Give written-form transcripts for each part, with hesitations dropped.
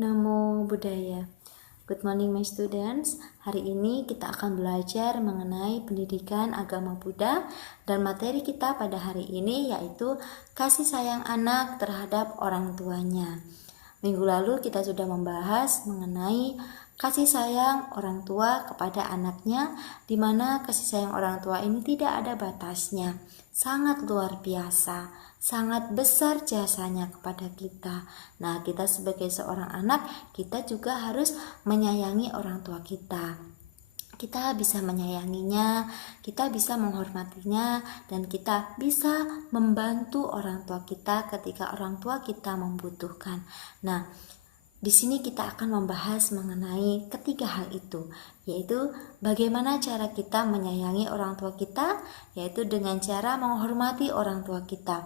Namo Buddhaya. Good morning my students. Hari ini kita akan belajar mengenai pendidikan agama Buddha dan materi kita pada hari ini yaitu kasih sayang anak terhadap orang tuanya. Minggu lalu kita sudah membahas mengenai kasih sayang orang tua kepada anaknya, di mana kasih sayang orang tua ini tidak ada batasnya, sangat luar biasa, sangat besar jasanya kepada kita. Nah, kita sebagai seorang anak, kita juga harus menyayangi orang tua kita. Kita bisa menyayanginya, kita bisa menghormatinya, dan kita bisa membantu orang tua kita ketika orang tua kita membutuhkan. Nah, di sini kita akan membahas mengenai ketiga hal itu, yaitu bagaimana cara kita menyayangi orang tua kita, yaitu dengan cara menghormati orang tua kita.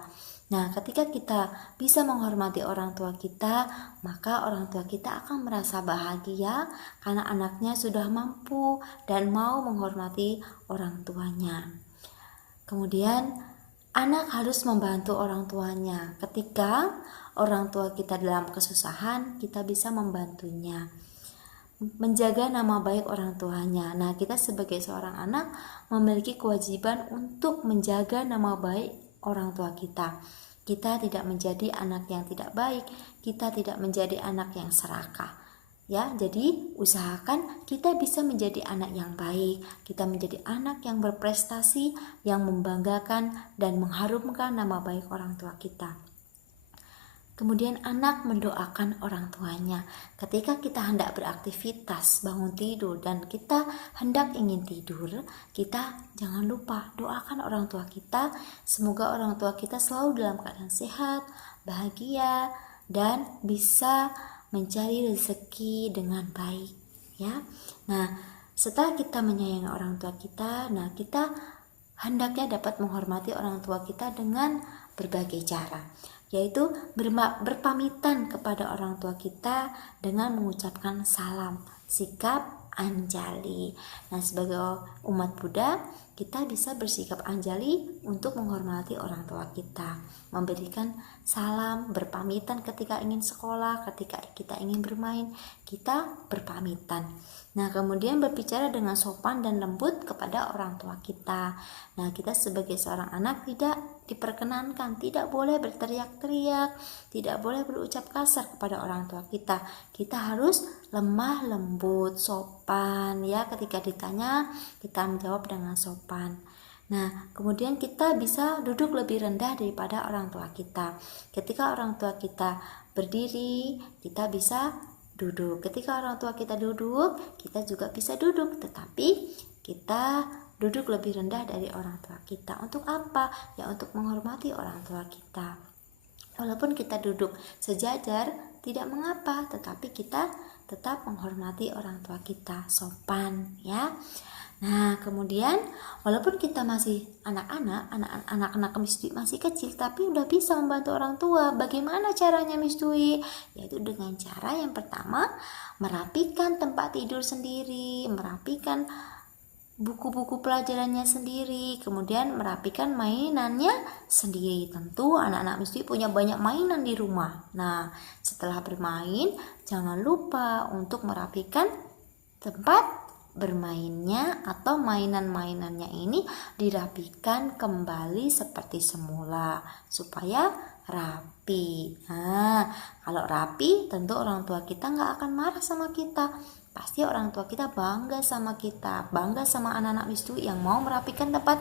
Nah, ketika kita bisa menghormati orang tua kita, maka orang tua kita akan merasa bahagia karena anaknya sudah mampu dan mau menghormati orang tuanya. Kemudian, anak harus membantu orang tuanya. Ketika orang tua kita dalam kesusahan, kita bisa membantunya. Menjaga nama baik orang tuanya. Nah, kita sebagai seorang anak memiliki kewajiban untuk menjaga nama baik orang tua kita. Kita tidak menjadi anak yang tidak baik, kita tidak menjadi anak yang serakah. Ya, jadi usahakan kita bisa menjadi anak yang baik, kita menjadi anak yang berprestasi, yang membanggakan dan mengharumkan nama baik orang tua kita. Kemudian anak mendoakan orang tuanya. Ketika kita hendak beraktivitas, bangun tidur, dan kita hendak ingin tidur, kita jangan lupa doakan orang tua kita. Semoga orang tua kita selalu dalam keadaan sehat, bahagia, dan bisa mencari rezeki dengan baik. Ya. Nah, setelah kita menyayangi orang tua kita, nah kita hendaknya dapat menghormati orang tua kita dengan berbagai cara, yaitu berpamitan kepada orang tua kita dengan mengucapkan salam, sikap anjali. Nah, sebagai umat Buddha, kita bisa bersikap anjali untuk menghormati orang tua kita, memberikan salam, berpamitan ketika ingin sekolah, ketika kita ingin bermain, kita berpamitan. Nah, kemudian berbicara dengan sopan dan lembut kepada orang tua kita. Nah, kita sebagai seorang anak tidak diperkenankan, tidak boleh berteriak-teriak, tidak boleh berucap kasar kepada orang tua kita. Kita harus lemah lembut, sopan ya, ketika ditanya kita menjawab dengan sopan. Nah, kemudian kita bisa duduk lebih rendah daripada orang tua kita. Ketika orang tua kita berdiri, kita bisa duduk. Ketika orang tua kita duduk, kita juga bisa duduk, tetapi kita duduk lebih rendah dari orang tua kita. Untuk apa? Ya, untuk menghormati orang tua kita. Walaupun kita duduk sejajar, tidak mengapa, tetapi kita tetap menghormati orang tua kita, sopan ya. Nah, kemudian walaupun kita masih anak-anak Miss Dwi masih kecil, tapi udah bisa membantu orang tua. Bagaimana caranya Miss Dwi? Yaitu dengan cara yang pertama, merapikan tempat tidur sendiri, merapikan buku-buku pelajarannya sendiri, kemudian merapikan mainannya sendiri. Tentu anak-anak Miss Dwi punya banyak mainan di rumah. Nah, setelah bermain, jangan lupa untuk merapikan tempat bermainnya atau mainan-mainannya ini dirapikan kembali seperti semula supaya rapi. Nah, kalau rapi tentu orang tua kita nggak akan marah sama kita. Pasti orang tua kita bangga sama kita, bangga sama anak-anak Miss Dwi yang mau merapikan tempat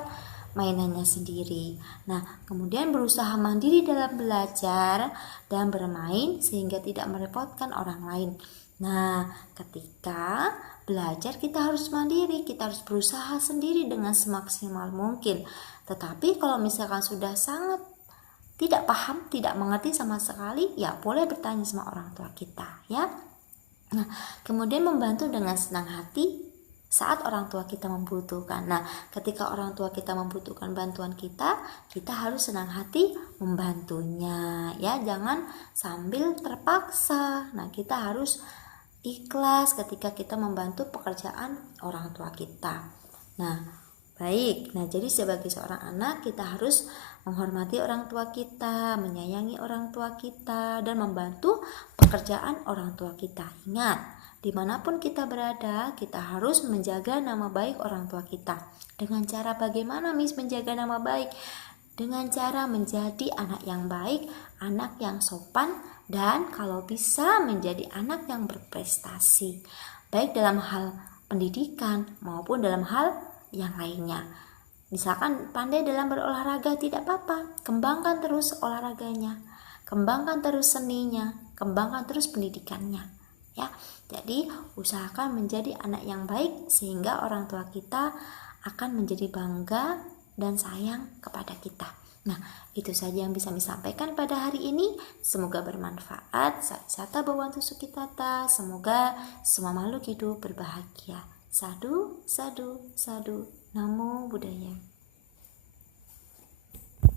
mainannya sendiri. Nah, kemudian berusaha mandiri dalam belajar dan bermain sehingga tidak merepotkan orang lain. Nah, ketika belajar kita harus mandiri, kita harus berusaha sendiri dengan semaksimal mungkin. Tetapi kalau misalkan sudah sangat tidak paham, tidak mengerti sama sekali, ya boleh bertanya sama orang tua kita ya. Nah, kemudian membantu dengan senang hati saat orang tua kita membutuhkan. Nah, ketika orang tua kita membutuhkan bantuan kita, kita harus senang hati membantunya ya, jangan sambil terpaksa. Nah, kita harus ikhlas ketika kita membantu pekerjaan orang tua kita. Nah, baik. Nah, jadi sebagai seorang anak kita harus menghormati orang tua kita, menyayangi orang tua kita, dan membantu pekerjaan orang tua kita. Ingat, dimanapun kita berada, kita harus menjaga nama baik orang tua kita. Dengan cara bagaimana Miss menjaga nama baik? Dengan cara menjadi anak yang baik, anak yang sopan, dan kalau bisa menjadi anak yang berprestasi, baik dalam hal pendidikan maupun dalam hal yang lainnya. Misalkan pandai dalam berolahraga, tidak apa-apa, kembangkan terus olahraganya, kembangkan terus seninya, kembangkan terus pendidikannya, ya. Jadi usahakan menjadi anak yang baik sehingga orang tua kita akan menjadi bangga dan sayang kepada kita. Nah, itu saja yang bisa saya sampaikan pada hari ini. Semoga bermanfaat. Sata Bhawantu Sukhitata. Semoga semua makhluk hidup berbahagia. Sadu, sadu, sadu. Namo Buddhaya.